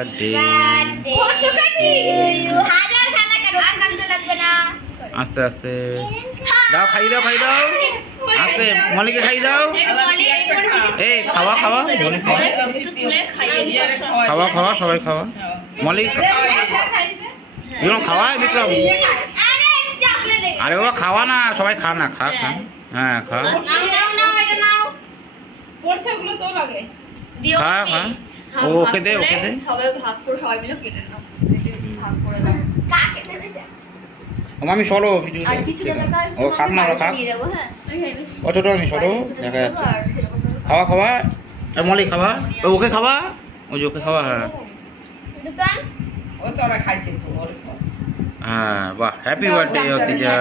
Birthday. আস্তে আস্তে দাও, খাই দাও, খাই দাও, আস্তে মলিকে খাই দাও। এই খাওয়া খাওয়া, খাওয়া খাওয়া, সবাই খাওয়া। মলিক খাওয়া, বিক্রম। আরে বাবা খাওয়া না, সবাই খা না, খা খা। হ্যাঁ খা খা খা। ওকে দে, ওকে দে। আমি সরো কিছু। ও খাক না, খাক। ও ছোট আমি সরো, দেখা যাচ্ছে। খাওয়া খাওয়া, মলি খাওয়া, ওকে খাওয়া, ওই যে ওকে খাওয়া। হ্যাঁ হ্যাঁ, বাহ, হ্যাপি বার্থডে অতিজা।